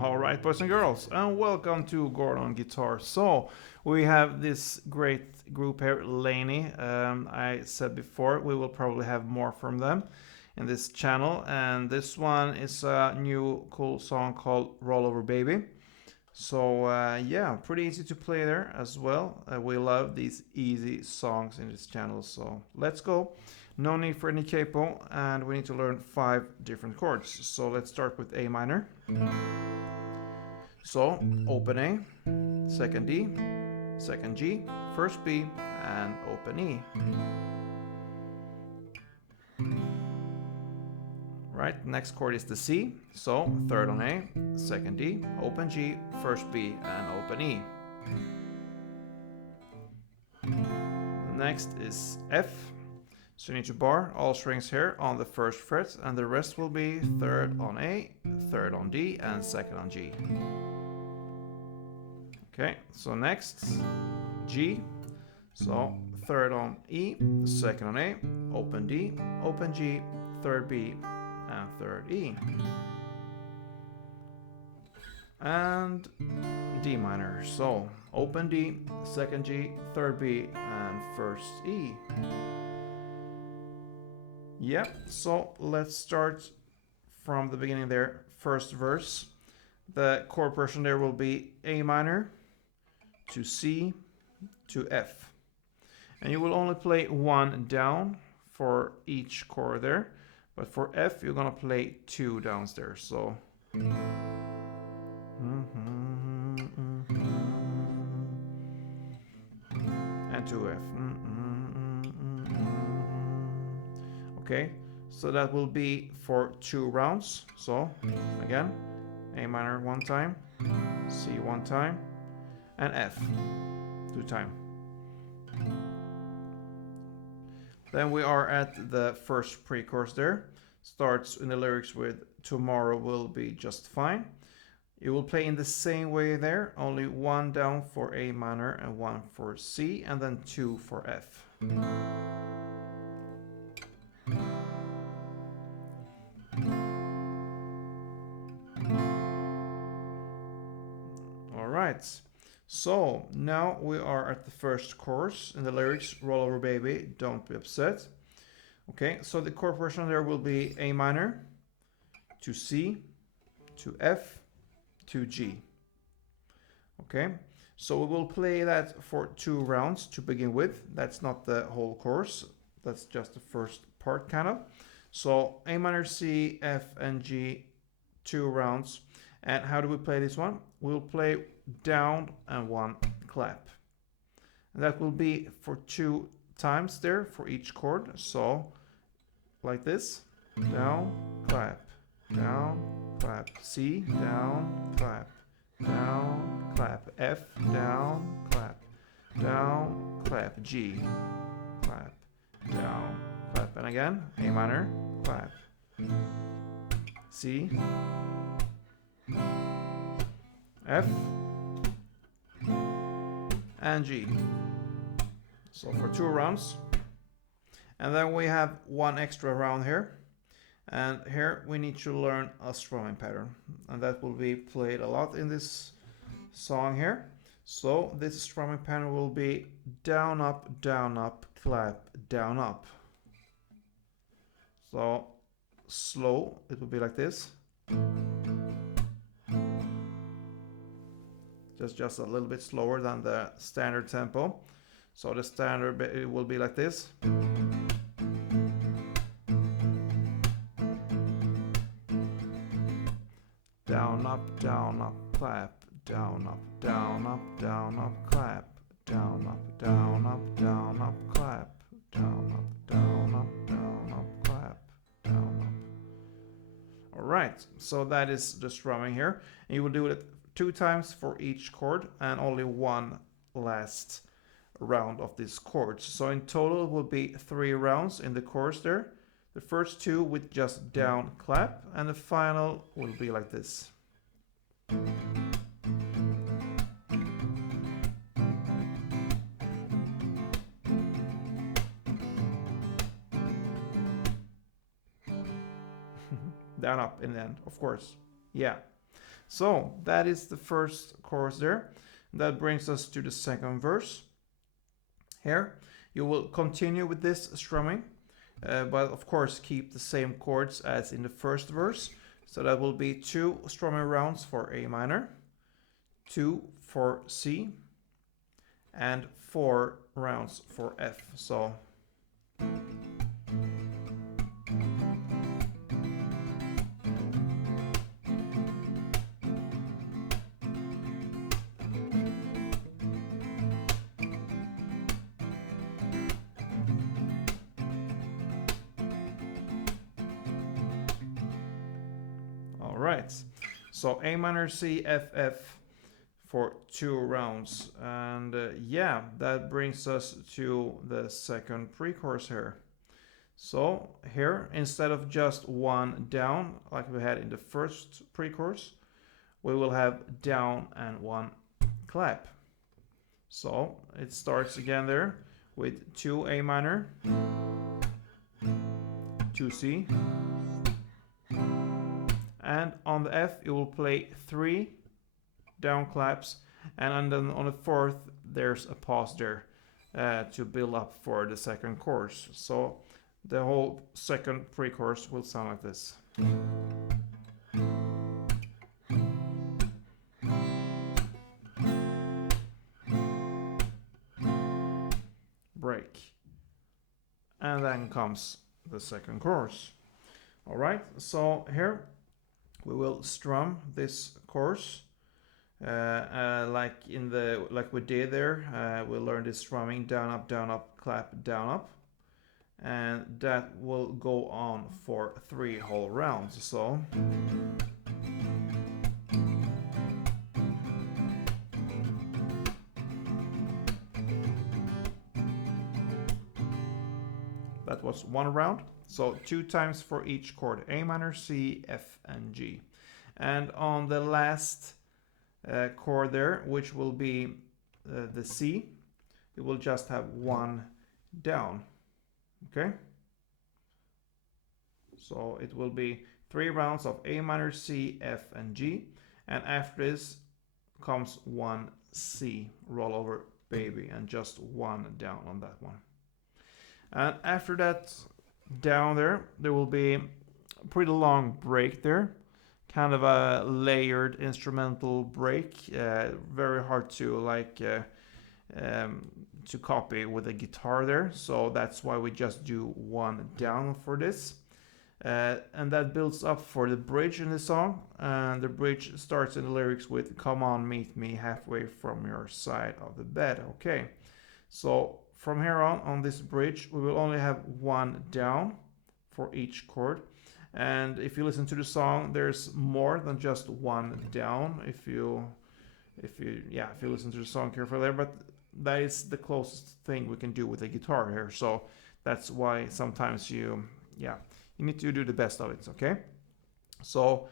Alright, boys and girls, and welcome to Gordon Guitar. So, we have this great group here, LANY. I said before, we will probably have more from them in this channel. And this one is a new cool song called Roll Over Baby. So, yeah, pretty easy to play there as well. We love these easy songs in this channel. So, let's go. No need for any capo, and we need to learn 5 different chords. So, let's start with A minor. So, open A, second D, second G, first B, and open E. Right, next chord is the C. So, third on A, second D, open G, first B, and open E. Next is F. So you need to bar all strings here on the first fret, and the rest will be third on A, third on D, and second on G. Okay, so next, G. So third on E, second on A, open D, open G, third B, and third E. And D minor. So open D, second G, third B, and first E. Yep, so let's start from the beginning there. First verse. The chord progression there will be A minor to C to F. And you will only play one down for each chord there. But for F, you're going to play 2 downs there. So. And 2F. Okay, so that will be for 2 rounds. So again, A minor 1 time, C 1 time, and F 2 times. Then we are at the first pre-chorus there. Starts in the lyrics with tomorrow will be just fine. You will play in the same way there, only 1 down for A minor and 1 for C, and then 2 for F. Alright, so now we are at the first chorus in the lyrics, Roll Over Baby, Don't Be Upset. Okay, so the chord progression there will be A minor to C to F to G. Okay, so we will play that for 2 rounds to begin with. That's not the whole course, that's just the first part kind of. So A minor, C, F, and G, 2 rounds. And how do we play this one? We'll play down and 1 clap. And that will be for 2 times there for each chord. So like this, down, clap, C, down, clap, F, down, clap, G, clap, down, clap, and again, A minor, clap, C, F, and G. So for 2 rounds. And then we have 1 extra round here. And here we need to learn a strumming pattern. And that will be played a lot in this song here. So this strumming pattern will be down, up, clap, down, up. So slow, it will be like this. Just a little bit slower than the standard tempo. So the standard it will be like this. Down, up, clap, down, up, clap, down, up, clap, down, up, clap, down, up. Alright, so that is the strumming here. And you will do it 2 times for each chord and only 1 last round of these chords. So in total it will be 3 rounds in the chorus there. The first 2 with just down clap, and the final will be like this. Down, up in the end, of course. Yeah. So that is the first chorus there. That brings us to the second verse. Here you will continue with this strumming, but of course keep the same chords as in the first verse. So that will be 2 strumming rounds for A minor, 2 for C, and 4 rounds for F. So all right. So A minor, C, F, F for 2 rounds. And yeah, that brings us to the second pre-chorus here. So here, instead of just 1 down like we had in the first pre-chorus, we will have down and 1 clap. So it starts again there with 2 A minor, 2 C, and on the F you will play 3 down claps, and then on the fourth there's a pause there to build up for the second chorus. So the whole second pre-chorus will sound like this. Break. And then comes the second chorus. Alright, so here we will strum this chorus like we did there. We learned this strumming down up, clap, down up, and that will go on for 3 whole rounds. So that was 1 round. So 2 times for each chord: A minor, C, F, and G. And on the last chord there, which will be the C, you will just have 1 down. Okay? So it will be 3 rounds of A minor, C, F, and G. And after this comes 1 C, roll over baby, and just 1 down on that one. And after that down there will be a pretty long break there, kind of a layered instrumental break, very hard to to copy with a guitar there. So that's why we just do 1 down for this, and that builds up for the bridge in the song. And the bridge starts in the lyrics with "Come on, meet me halfway from your side of the bed." Okay, so from here on this bridge we will only have 1 down for each chord. And if you listen to the song, there's more than just 1 down if you listen to the song carefully there, but that is the closest thing we can do with a guitar here. So that's why sometimes you need to do the best of it. Okay, so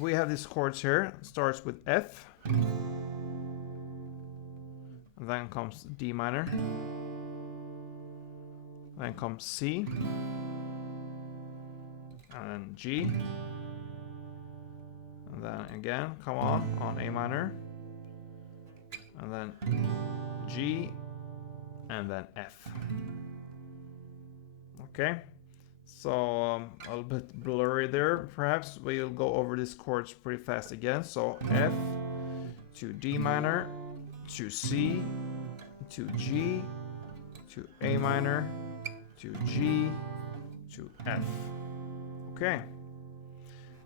we have these chords here. It starts with F, and then comes D minor, then comes C, and then G, and then again come on A minor, and then G, and then F. Okay, so a little bit blurry there perhaps. We'll go over these chords pretty fast again. So F to D minor to C to G to A minor to G to F. Okay,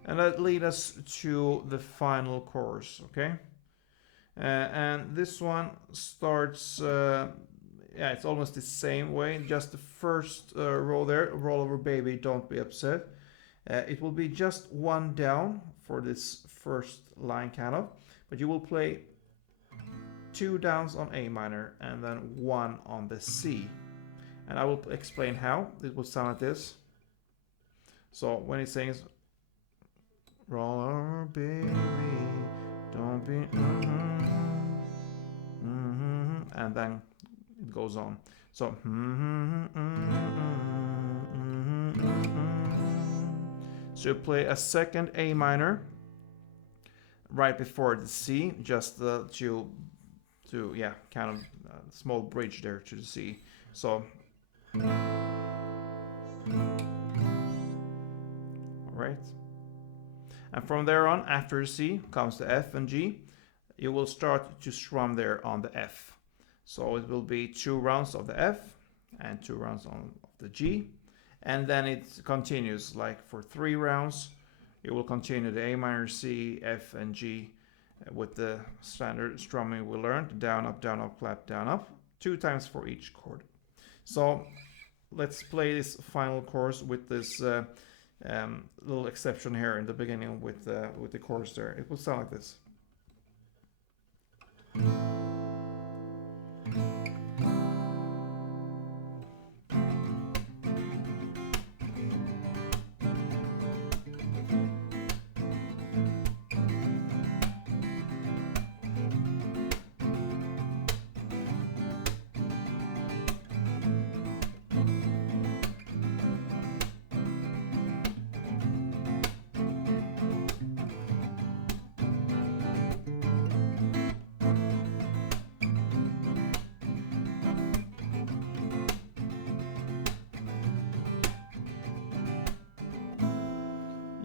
and that leads us to the final chorus. Okay, and this one starts it's almost the same way, just the first row there, roll over baby, don't be upset. It will be just 1 down for this first line kind of, but you will play 2 downs on A minor and then 1 on the C, and I will explain how it will sound like this. So when it sings roll over baby, don't be and then it goes on. So so you play a second A minor, right before the C, just to yeah, kind of small bridge there to the C. So, all right. And from there on, after C comes the F and G. You will start to strum there on the F. So it will be 2 rounds of the F and 2 rounds of the G. And then it continues like for 3 rounds. You will continue the A minor, C, F, and G with the standard strumming we learned. Down, up, clap, down, up. 2 times for each chord. So let's play this final chorus with this little exception here in the beginning with the chorus there. It will sound like this.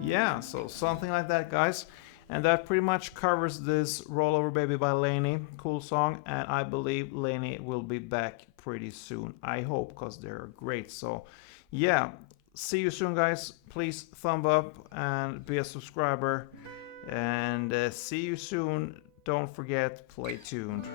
Yeah, so something like that, guys. And that pretty much covers this Rollover Baby by LANY. Cool song, and I believe LANY will be back pretty soon. I hope, because they're great. So yeah, see you soon, guys. Please thumb up and be a subscriber. And see you soon. Don't forget, play tuned.